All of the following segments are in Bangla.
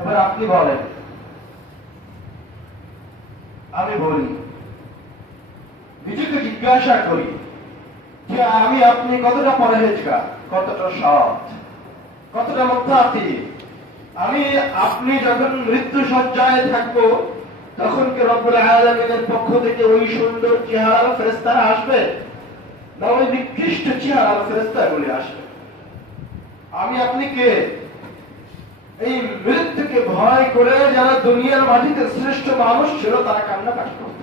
এবার আপনি বলেন, আমি বলি, নিজেকে জিজ্ঞাসা করি যে আমি আপনি কতটা পরহেজগার, কতটা সৎ, কতটা মুত্তাকি। আমি আপনি যখন মৃত্যু সজ্জায় থাকবো তখন কি রব্বুল আলামিনের পক্ষ থেকে ওই সুন্দর চেহারার ফেরেশতারা আসবে, না ওই নিকৃষ্ট চেহারার ফেরেশতাগুলি আসবে? আমি আপনি কে? এই মৃত্যুকে ভয় করে যারা দুনিয়ার মাটিতে শ্রেষ্ঠ মানুষ ছিল তারা কান্নাকাটি করত।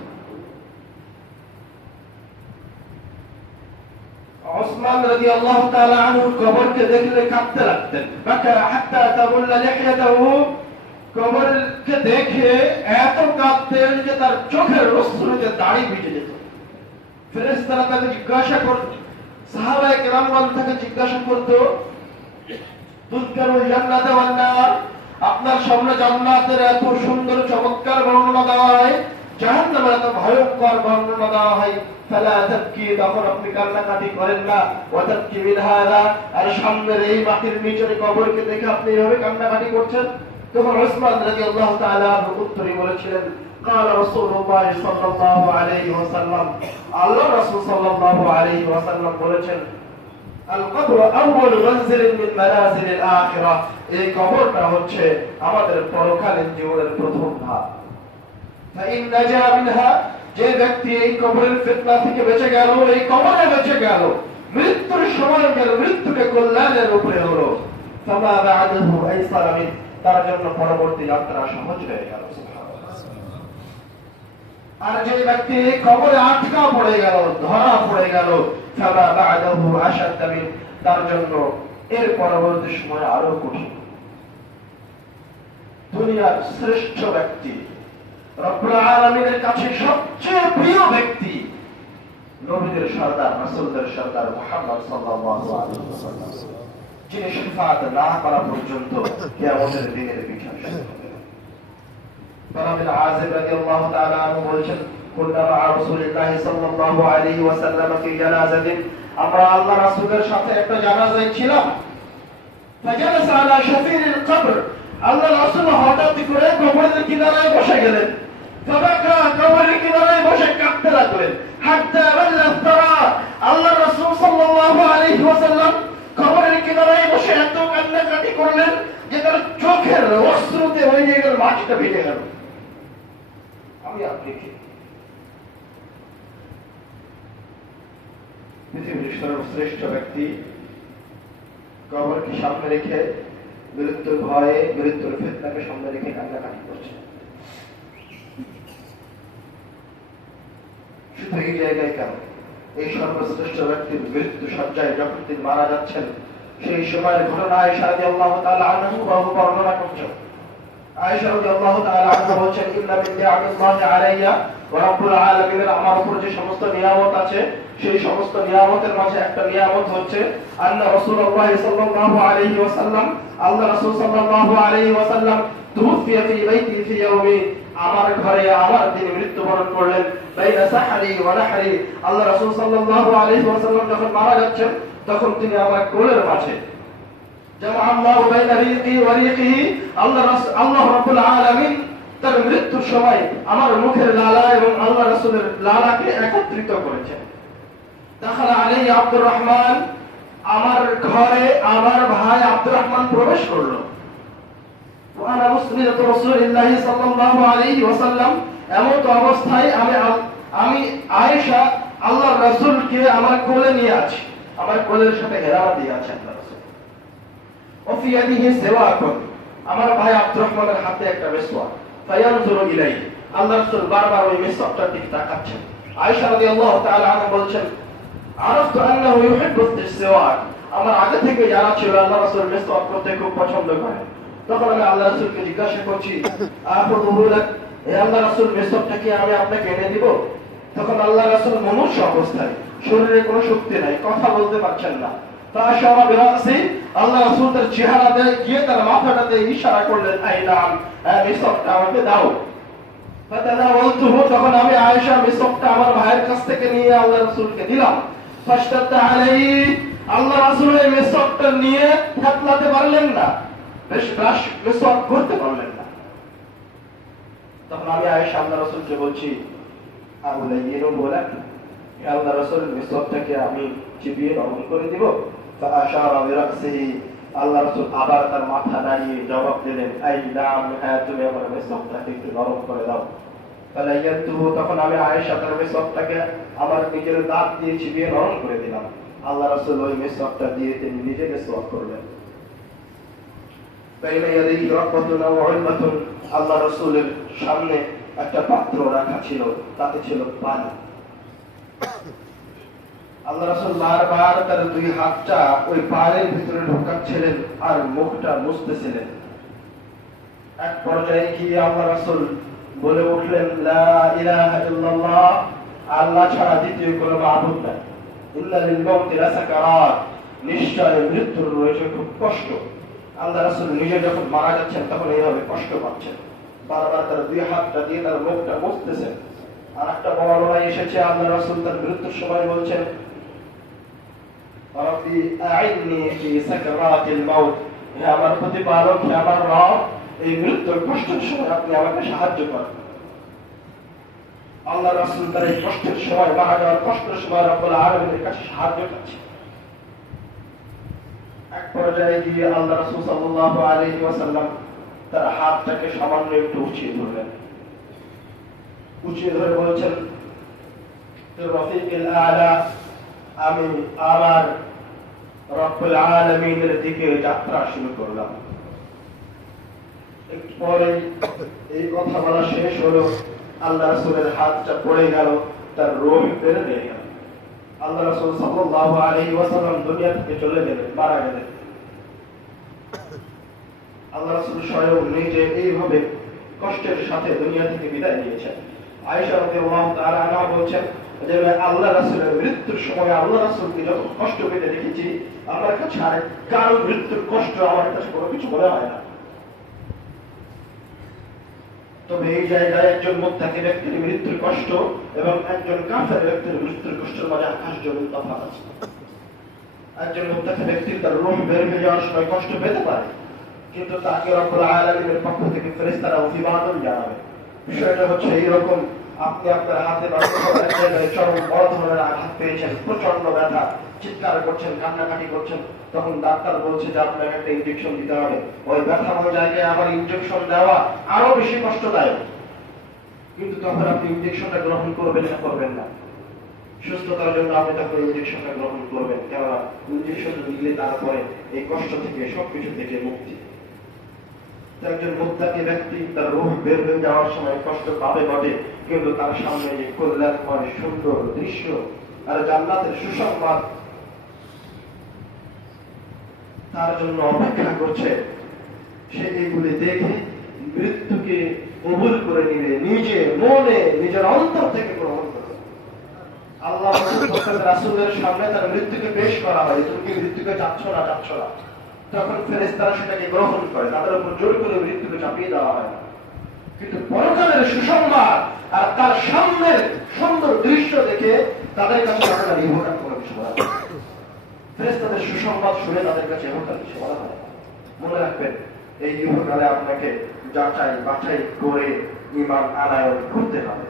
ওসমান রাদিয়াল্লাহু তাআলা আনহু কবরকে দেখলে কাঁদতে লাগতেন, বাকা হাত্তা তাবুল্লা লিহয়াতুহু। কবরকে দেখে এত কাঁদতেন যে তার চোখের অশ্রুতে দাড়ি ভিজে যেত। ফেরেশতারা তাকে জিজ্ঞাসা করত, সাহাবায়ে কেরামগণ তাকে জিজ্ঞাসা করত, তুযকারুল জান্নাত ওয়ান নার, আপনার সামনে জান্নাতের এত সুন্দর চমৎকার বর্ণনা দেওয়া হয়, জাহান্নামের এত ভয়ঙ্কর বর্ণনা দেওয়া হয়, ফালা তাবকি, তখন আপনি কান্নাকাটি করেন না, ওয়া তাবকি মিন হাযা, আর সামনের এই মাটির নিচের কবরকে দেখে আপনি এইভাবে কান্নাকাটি করছেন? তখন ওসমান রাদিয়াল্লাহু তাআলা উত্তরে বলেছিলেন, قال رسول الله صلى الله عليه وسلم, আল্লাহ রাসূল সাল্লাল্লাহু আলাইহি ওয়াসাল্লাম বলেছেন, আল কবর আউয়াল মানজিল মিন মানাজিল আল আখিরাহ, এই কবরটা হচ্ছে আমাদের পরকালীন জীবনের প্রথম ধাপ। ফাইন নাজা মিনহা, যে ব্যক্তি এই কবরের ফিতনা থেকে বেঁচে গেল, এই কবরে বেঁচে গেল, মৃত্যুর সময় গেল, মৃত্যুকে কল্যাণের উপরে হলো, ফামা বা'দাহু আইসারা মিন, তার জন্য পরবর্তী যাত্রা সহজ হয়ে গেল। আর যে ব্যক্তি কবরে আটকা পড়ে গেল, ধরা পড়ে গেল, ফামা বা'দাহু আশাদ্দ মিন, তার জন্য এর পরবর্তী সময় আরো কঠিন। দুনিয়ার শ্রেষ্ঠ ব্যক্তি, রব্বুল আলামিনের কাছে সবচেয়ে প্রিয় ব্যক্তি, নবীদের সরদার, রাসূলদের সরদার মুহাম্মদ সাল্লাল্লাহু আলাইহি ওয়াসাল্লাম, যিনি শাফাআত না করা পর্যন্ত কিয়ামতের দিনের বিচার শুরু হবে। বারা বিন আযিব রাদিয়াল্লাহু তাআলা আনহু বলেছেন, কুননা মা রাসূলিল্লাহি সাল্লাল্লাহু আলাইহি ওয়াসাল্লাম ফি জানাজাতিন, আমরা আল্লাহর রাসূলের সাথে একটা জানাজায় ছিলাম। ফাজালাসা আলা শাফিরিল কবর, আল্লাহর রাসূল হঠাৎ করে কবরের কিনারায় বসে গেলেন। ফাবাকা, কবরের কিনারায় বসে কাঁদতে লাগলেন। হাত্তা বাল্লা তারা, আল্লাহর রাসূল সাল্লাল্লাহু আলাইহি ওয়াসাল্লাম কবরের কিনারায় বসে এত কান্নাকাটি করলেন যে তার চোখের অশ্রুতে ওই জায়গার মাটিটা ভিজে গেল। আমি আপনি কি? পৃথিবীর সর্বশ্রেষ্ঠ ব্যক্তি কবরকে সামনে রেখে, মৃত্যুর ভয়ে, মৃত্যুর ফিতনাকে সামনে রেখে কান্নাকাটি করছে। শুধু এই জায়গায় কেন, এই সর্বশ্রেষ্ঠ ব্যক্তির মৃত্যু সজ্জায় যখন তিনি মারা যাচ্ছেন, সেই সময়ের ঘটনা আয়েশা রাদিয়াল্লাহু তাআলা আনহা বর্ণনা করছেন। আয়েশা রাদিয়াল্লাহু তাআলা আনহা বলেন, ইন্না মিন নি'আমিল্লাহি আলাইয়া ওয়া রাব্বুল আলামিনের আমার উপর যে সমস্ত নিয়ামত আছে, সেই সমস্ত নিয়ামতের মাঝে একটা নিয়ামত হচ্ছে আন্না রাসূলুল্লাহ সাল্লাল্লাহু আলাইহি ওয়াসাল্লাম, আল্লাহ রাসূল সাল্লাল্লাহু আলাইহি ওয়াসাল্লাম তুফিয়া ফি বাইতি ফি ইয়াউমি, আমার ঘরে আমার তিনি মৃত্যুবরণ করলেন। বাইনা সাহরি ওয়া নাহরি, আল্লাহ রাসূল সাল্লাল্লাহু আলাইহি ওয়াসাল্লাম যখন মারা যাচ্ছেন তখন তিনি আমার কোলের মাঝে, জামা আল্লাহু বাইনা রিকি ওয়া রিকিহি, আল্লাহ রাব্বুল আলামিন তার মৃত্যুর সময় আমার মুখের লালা এবং আল্লাহ রাসূলের লালাকে একত্রিত করেছেন। দাখালা আলাইহি আব্দুর রহমান, আমার ঘরে আমার ভাই আব্দুর রহমান প্রবেশ করলো। ওয়া আনা মুসলিমাতু রাসূলিল্লাহি সাল্লাল্লাহু আলাইহি ওয়াসাল্লাম, এমন অবস্থায় আমি আয়েশা আল্লাহর রাসূলকে আমার কোলে নিয়ে আছি, আমার কোলের সাথে হেলানো দিয়ে আছে আল্লাহর রাসূল। ওয়া ফি ইয়াদিহি সিওয়াকুন, আমার ভাই আব্দুর রহমানের হাতে একটা মিসওয়াক। ফায়ানজুরু ইলাইহি, আল্লাহর রাসূল বারবার ওই মিসওয়াকটার দিকে তাকাচ্ছেন। আয়েশা রাদিয়াল্লাহু তাআলা আনহা বলছেন, আরাফতু আন্নাহু ইউহিব্বু সিওয়াক, আমার আগে থেকে জানা ছিল আল্লাহর রাসূল মিসওয়াক করতে খুব পছন্দ করেন। তখন আমি আল্লাহর রাসূলকে জিজ্ঞাসা করছি, আখুযুহু লাক, হে আল্লাহর রাসূল মিসওয়াকটা কি আমি আপনাকে এনে দিব? তখন আল্লাহর রাসূল মনুষ্য অবস্থায়, শরীরে কোনো শক্তি নাই, কথা বলতে পারছেন না। ফাশারা বিরাসি, আল্লাহ রাসূল তার চেহারাতে গিয়ে তার মাথাটাতে ইশারা করলেন, আইনাম, মিসওয়াকটা আমাকে দাও। ফাতানাওয়ালতুহু, তখন আমি আয়েশা মিসওয়াকটা আমার ভাইয়ের কাছ থেকে নিয়ে আল্লাহর রাসূলকে দিলাম। ফাশতাতা আলাইহি, আল্লাহ রাসূল এই মিসওয়াকটা নিয়ে থাকলাতে পারলেন না। বেশ ব্রাশ মিসওয়াক করতে পারলেন না। তখন আমি আয়েশা আল্লাহ রাসূলকে বলছি, আউলাইয়িনু বলেন, হে আল্লাহ রাসূল, মিসওয়াকটাকে আমি চিবিয়ে নরম করে দিব? ফাআশারা বিরাসিহি, আল্লাহ রাসূল আবার তার মাথা নাড়িয়ে জবাব দিলেন, আই নাম, হ্যাঁ, তুমি আমার মিসওয়াকটাকে একটু নরম করে দাও। ফালাইয়াতুহু, তখন আমি আয়েশা তার মিসওয়াকটাকে আমার নিজের দাঁত দিয়ে চিবিয়ে নরম করে দিলাম। আল্লাহ রাসূল ওই মিসওয়াকটা দিয়ে তিনি নিজে মিসওয়াক করলেন। বাইনা ইয়াদাইহি রাকবাতুন ওয়া উলমাতুন, আল্লাহ রাসূলের সামনে একটা পাত্র রাখা ছিল, তাতে ছিল পানি। আল্লাহ রাসূল বারবার তার দুই হাতটা ওই পানির ভিতরে ঢোকাচ্ছিলেন আর মুখটা মুছতেছিলেন। এক পর্যায়ে গিয়ে আল্লাহ রাসূল বলে উঠলেন, লা ইলাহা ইল্লাল্লাহ, আল্লাহ ছাড়া দ্বিতীয় কোনো মাবুদ নাই। ইন্না লিল মাউতি লাসাকারাত, নিশ্চয় মৃত্যুর রয়েছে খুব কষ্ট। আল্লাহ রাসূল নিজে যখন মারা যাচ্ছেন তখন এইভাবে কষ্ট পাচ্ছেন, বারবার তার দুই হাতটা দিয়ে তার মুখটা মুছতেছেন। আর একটা বর্ণনায় এসেছে আল্লাহ রাসূল তার মৃত্যুর সময় বলছেন, রাব্বি আ'ইন্নি ফি সাকরাতিল মাউত, হে আমার প্রতিপালক, হে আমার রব, এই মৃত্যুর কষ্টের সময় আপনি আমাকে সাহায্য করেন। আল্লাহ রাসূল তার এই কষ্টের সময়, মারা যাওয়ার কষ্টের সময় রব্বুল আলামিনের কাছে সাহায্য চাচ্ছেন। এক পর্যায়ে গিয়ে আল্লাহ রাসূল সাল্লাল্লাহু আলাইহি ওয়াসাল্লাম তার হাতটাকে সামান্য একটু উঁচিয়ে ধরলেন। উঁচিয়ে ধরে বলছেন, রফিকুল আলা, আমি আমার রব্বুল আলামিনের দিকে যাত্রা শুরু করলাম। একটু পরে এই কথা বলা শেষ হলো, আল্লাহ রাসূলের হাতটা পড়ে গেল, তার রূহ বের হয়ে গেল। আল্লাহ রাসূল সাল্লাল্লাহু আলাইহি ওয়াসাল্লাম দুনিয়া থেকে চলে গেলেন, মারা গেলেন। আল্লাহ রাসূল স্বয়ং নিজে এইভাবে কষ্টের সাথে দুনিয়া থেকে বিদায় নিয়েছেন। আয়েশা রাদিয়াল্লাহু তাআলা আনহা বলছেন যে আল্লাহ রাসূলের মৃত্যুর সময় আল্লাহ রাসূলকে যত কষ্ট পেতে দেখেছি, আমার কাছে আর কারো মৃত্যুর কষ্ট আমার কাছে কোনো কিছু মনে হয় না। তবে এই জায়গায় একজন মুত্তাকি ব্যক্তির মৃত্যুর কষ্ট এবং একজন কাফের ব্যক্তির মৃত্যুর কষ্টের মাঝে আকাশ জমিন তফাৎ আছে। একজন মুত্তাকি ব্যক্তি তার রূহ বের হয়ে যাওয়ার সময় কষ্ট পেতে পারে, কিন্তু তাকে রব্বুল আলামিনের পক্ষ থেকে ফেরেশতারা অভিবাদন জানাবে। বিষয়টা হচ্ছে এইরকম, আপনি আপনার হাতে চরম বড় ধরনের আঘাত পেয়েছেন, প্রচন্ড ব্যথা, চিৎকার করছেন, কান্নাকাটি করছেন, তখন ডাক্তার বলছে যে আপনাকে একটা ইনজেকশন দিতে হবে। ওই ব্যথাময় জায়গায় আবার ইনজেকশন দেওয়া আরো বেশি কষ্টদায়ক, কিন্তু তখন আপনি ইনজেকশনটা গ্রহণ করবেন না করবেন না? সুস্থতার জন্য আপনি তখন ইনজেকশনটা গ্রহণ করবেন, কেননা ইনজেকশন দিলে তারপরে এই কষ্ট থেকে, সবকিছু থেকে মুক্তি। একজন মুত্তাকি ব্যক্তি তার রূহ বের হয়ে যাওয়ার সময় কষ্ট পাবে বটে, কিন্তু তার সামনে যে কল্যাণময় সুন্দর দৃশ্য আর জান্নাতের সুসংবাদ তার জন্য অপেক্ষা করছে, সে এগুলি দেখে মৃত্যুকে কবুল করে নিবে, নিজে মনে নিজের অন্তর থেকে গ্রহণ করবে। আল্লাহ রাসূলের সামনে তার মৃত্যুকে পেশ করা হয়, তুমি কি মৃত্যুকে চাচ্ছ না চাচ্ছ না, তখন ফেরেশতারা সেটাকে গ্রহণ করে, তাদের উপর জোর করে মৃত্যুকে চাপিয়ে দেওয়া হয় না। কিন্তু পরকালের সুসংবাদ আর তার সামনের সুন্দর দৃশ্য দেখে তাদের কাছে আপনার ইহকাল কোনো কিছু বলা হয়। ফেরেশতাদের সুসংবাদ শুনে তাদের কাছে ইহকাল কিছু বলা হয়। মনে রাখবেন, এই ইহকালে আপনাকে যাচাই বাছাই করে ঈমান আনায়ন করতে হবে।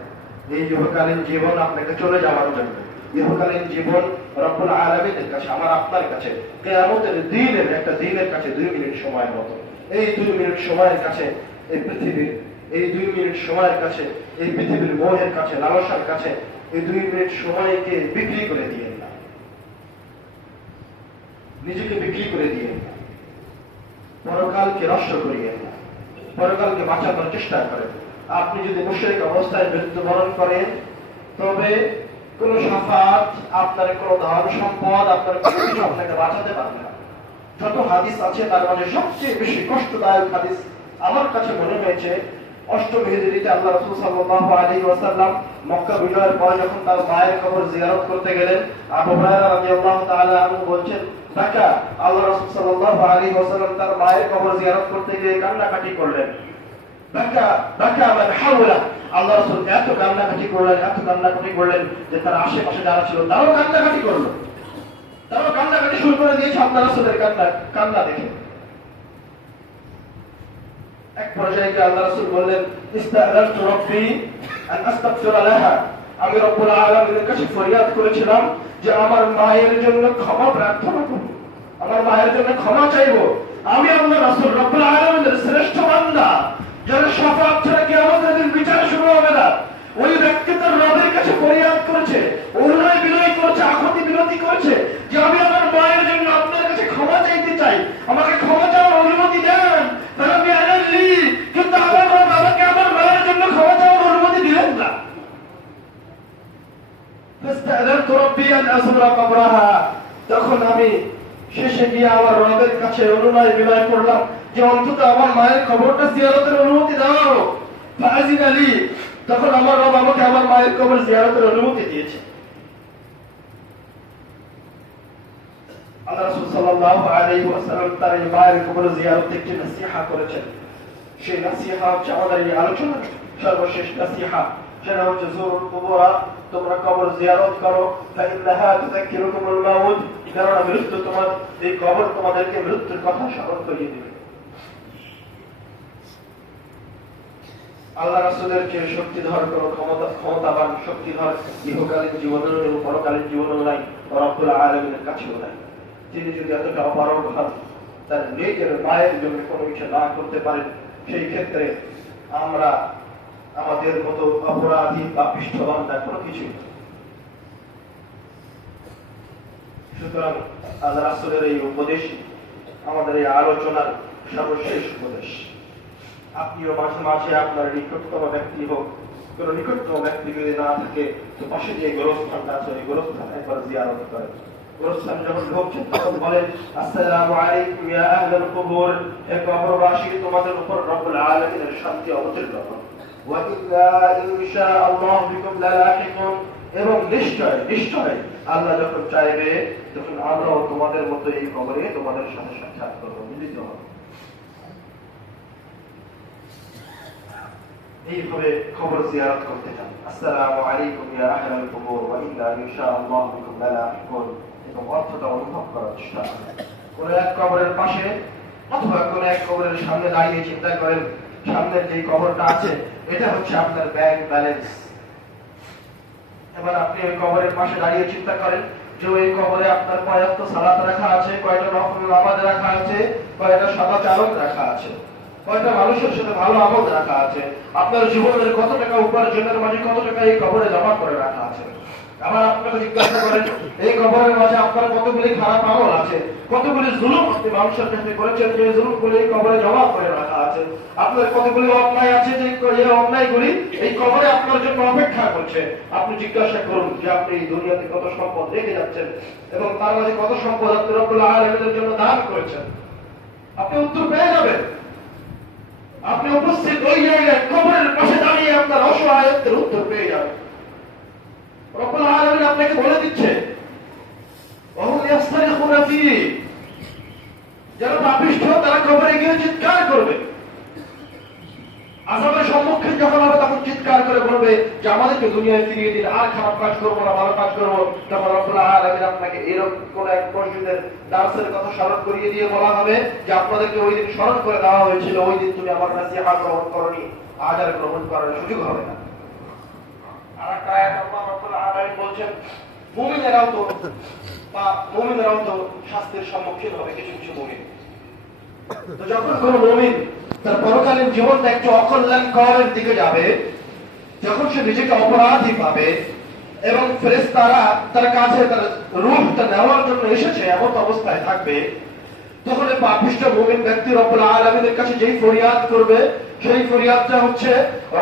এই ইহকালীন জীবন আপনাকে চলে যাওয়ার জন্য, ইহকালীন জীবন রব্বুল আলামিনের কাছে, আমার আপনার কাছে কিয়ামতের দিনের একটা দিনের কাছে 2 মিনিট সময়ের মতো। এই 2 মিনিট সময়ের কাছে এই পৃথিবীর, এই 2 মিনিট সময়ের কাছে এই পৃথিবীর মোহের কাছে, লালসার কাছে এই 2 মিনিট সময়কে বিক্রি করে দিয়েন না, নিজেকে বিক্রি করে দিয়েন না, পরকালকে নষ্ট করিয়েন না, পরকালকে বাঁচানোর চেষ্টা করেন। আপনি যদি মুশরিক অবস্থায় মৃত্যুবরণ করেন, তবে কোন শাফাত, আপনার কোন ধন সম্পদ, আপনার কোনো কিছু আপনাকে বাঁচাতে পারবে না। যত হাদিস আছে তার মাঝে সবচেয়ে বেশি কষ্টদায়ক হাদিস আমার কাছে মনে হয়েছে 8ম হিজরিতে আল্লাহ রাসূল সাল্লাল্লাহু আলাইহি ওয়াসাল্লাম মক্কা বিজয়ের পরে যখন তার মায়ের কবর জিয়ারত করতে গেলেন, আবু হুরায়রা রাদিয়াল্লাহু তাআলা আনহু বলছেন, ঢাকা আল্লাহ রাসূল সাল্লাল্লাহু আলাইহি ওয়াসাল্লাম তার মায়ের কবর জিয়ারত করতে গিয়ে কান্নাকাটি করলেন। আল্লাহ রাসূল এত কান্নাকাটি করলেন যে তার আশেপাশে যারা ছিল তারাও কান্নাকাটি করলো, তারাও কান্নাকাটি শুরু করে দিয়েছে আল্লাহ রাসূলের কান্না দেখে। এক পর্যায়ে গিয়ে আল্লাহ রাসূল বললেন, ইস্তাআযানতু রাব্বি আন আস্তাগফিরা লাহা, আমি রব্বুল আলামিনের কাছে ফরিয়াদ করেছিলাম যে আমার মায়ের জন্য ক্ষমা প্রার্থনা করব, আমার মায়ের জন্য ক্ষমা চাইবো। আমি আল্লাহ রাসূল রব্বুল আলামিনের শ্রেষ্ঠ বান্দা, যার শাফাআত ছাড়া কিয়ামতের দিন বিচার শুরু হবে না, ওই ব্যক্তি তার রবের কাছে ফরিয়াদ করেছে, অনুনয় বিনয় করেছে, আকুতি বিনতি করেছে যে আমি আমার মায়ের জন্য আপনার কাছে ক্ষমা চাইতে চাই, আমাকে ক্ষমা চাওয়ার অনুমতি দেন। তাহলে আমি আনালি, কিন্তু আমার রব আমাকে আমার মায়ের জন্য ক্ষমা চাওয়ার অনুমতি দিলেন না। ফাস্তাআযানতু রাব্বি আন আযুরা কবরাহা, তখন আমি শেষে গিয়ে আমার রবের কাছে অনুনয় বিনয় করলাম যে অন্তত আমার মায়ের কবরটা জিয়ারতের অনুমতি দাও। ফাআযিনা লি, তখন আমার রব আমাকে আমার মায়ের কবর জিয়ারতের অনুমতি দিয়েছে। আল্লাহ রাসূল সাল্লাল্লাহু আলাইহি ওয়াসাল্লাম তার এই মায়ের কবর জিয়ারতে একটি নসিহা করেছেন। সেই নসিহা হচ্ছে আমাদের এই আলোচনার সর্বশেষ নসিহা, সেটা হচ্ছে যুরুল কুবুরা, তোমরা কবর জিয়ারত করো, ফাইন্নাহা তুযাক্কিরুকুমুল মাউত, কারণ মৃত্যু তোমার, এই কবর তোমাদেরকে মৃত্যুর কথা স্মরণ করিয়ে দিবে। আল্লাহ রাসূলের যে শক্তিধর কোন ক্ষমতাবান শক্তিধর ইহকালীন জীবনেও এবং পরকালীন জীবনেও নাই, রব্বুল আলামিনের কাছেও নাই। তিনি যদি এতটা অপারগ হন, তার নিজের মায়ের জন্য কোনো কিছু না করতে পারেন, সেই ক্ষেত্রে আমরা আমাদের মতো অপরাধী বা পৃষ্ঠবান্ধা কোনো কিছুই। সুতরাং আল্লাহ রাসূলের এই উপদেশ আমাদের এই আলোচনার সর্বশেষ উপদেশ। আপনিও মাঝে মাঝে আপনার নিকটতম ব্যক্তি হোক, কোন নিকটতম ব্যক্তি যদি না থাকে, তো পাশে যে গোরস্থানটা আছে ওই গোরস্থান একবার জিয়ারত করেন। গোরস্থান যখন ঢুকছেন তখন বলেন, আসসালামু আলাইকুম ইয়া আহলাল কুবুর, হে কবরবাসী, তোমাদের উপর রব্বুল আলামিনের শান্তি অবতীর্ণ হোক। ওয়া ইন্না ইনশাআল্লাহু বিকুম লালাহিকুন, এবং নিশ্চয় নিশ্চয় আল্লাহ যখন চাইবে তখন আমরাও তোমাদের মতো এই কবরে তোমাদের সাথে সাক্ষাৎ করব, মিলিত হব। এইভাবে কবর জিয়ারত করতে চান। আসসালামু আলাইকুম ইয়া আহলাল কুবুর ওয়া ইন্না ইনশাআল্লাহু বিকুম লালাহিকুন, এবং অর্থটা অনুভব করার চেষ্টা করেন। কোন এক কবরের পাশে অথবা কোন এক কবরের সামনে দাঁড়িয়ে চিন্তা করেন, সামনের যে কবরটা আছে এটা হচ্ছে আপনার ব্যাংক ব্যালেন্স। এবার আপনি ওই কবরের পাশে দাঁড়িয়ে চিন্তা করেন যে ওই কবরে আপনার কয়টা সালাত রাখা আছে, কয়টা নফল নামাজ রাখা আছে, কয়টা সদাচরণ রাখা আছে, কয়টা মানুষের সাথে ভালো আমল রাখা আছে, আপনার জীবনের কত টাকা উপার্জনের মাঝে কত টাকা এই কবরে জমা করে রাখা আছে। আবার আপনাকে জিজ্ঞাসা করেন এই কবরের মাঝে আপনার কতগুলি খারাপ আমল আছে, কতগুলি জুলুম আপনি মানুষের কাছে করেছেন, যে জুলুমগুলি এই কবরে জমা করে রাখা আছে, আপনার কতগুলি অন্যায় আছে যে এই অন্যায়গুলি এই কবরে আপনার জন্য অপেক্ষা করছে। আপনি জিজ্ঞাসা করুন যে আপনি এই দুনিয়াতে কত সম্পদ রেখে যাচ্ছেন এবং তার মাঝে কত সম্পদ আপনি রব্বুল আলামিনের জন্য দান করেছেন, আপনি উত্তর পেয়ে যাবেন। আপনি উপস্থিত ওই জায়গায় কবরের পাশে দাঁড়িয়ে আপনার অসহায়ত্বের উত্তর পেয়ে যাবেন। রব্বুল আলামিন আপনাকে বলে দিচ্ছে, ওহুম ইয়াস্তারিখুনা ফীহি, যারা পাপিষ্ঠ তারা কবরে গিয়ে চিৎকার করবে, আযাবের সম্মুখীন যখন হবে তখন চিৎকার করে বলবে যে আমাদেরকে দুনিয়ায় ফিরিয়ে দিন, আর খারাপ কাজ করবো না, ভালো কাজ করবো। তখন রব্বুল আলামিন আপনাকে এরকম কোন এক মসজিদের দার্সের কথা স্মরণ করিয়ে দিয়ে বলা হবে যে আপনাদেরকে ওই দিন স্মরণ করে দেওয়া হয়েছিল, ওই দিন তুমি আমার নসিহা গ্রহণ করনি, আজ আর গ্রহণ করার সুযোগ হবে না। আরেকটা আয়াত আল্লাহ রাব্বুল আলামিন বলছেন, মুমিনেরাও তো শাস্তির সম্মুখীন হবে, কিছু কিছু মুমিন। তো যখন কোন মুমিন তার পরকালীন জীবনটা একটু অকল্যাণকরের দিকে যাবে, যখন সে নিজেকে অপরাধী পাবে এবং ফেরেশতারা তার কাছে তার রূহটা নেওয়ার জন্য এসেছে এমন অবস্থায় থাকবে, তখন এই পাপিষ্ঠ মুমিন ব্যক্তি রব্বুল আলামিনের কাছে যেই ফরিয়াদ করবে, সেই ফরিয়াদটা হচ্ছে,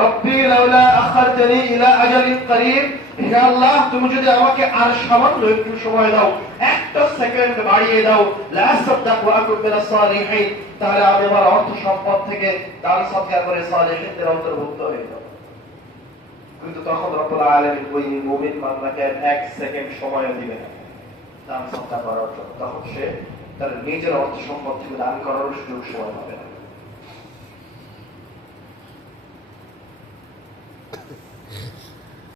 রব্বি লাউলা আখারতানি ইলা আজালিন করিব, হে আল্লাহ তুমি যদি আমাকে আর সামান্য একটু সময় দাও, একটা সেকেন্ড বাড়িয়ে দাও, লা সাদ্দাক ওয়া আকুন মিনাস সালিহিন, তাহলে আমি আমার অর্থ সম্পদ থেকে দান সদকা করে সালেহিনদের অন্তর্ভুক্ত হয়ে যাব। কিন্তু তখন রব্বুল আলামিন ওই মুমিন বান্দাকে এক সেকেন্ড সময় দিবেন না দান সদকা করার জন্য, তখন সে তার নিজের অর্থ সম্পদ থেকে দান করার সুযোগ সময় পাবে না।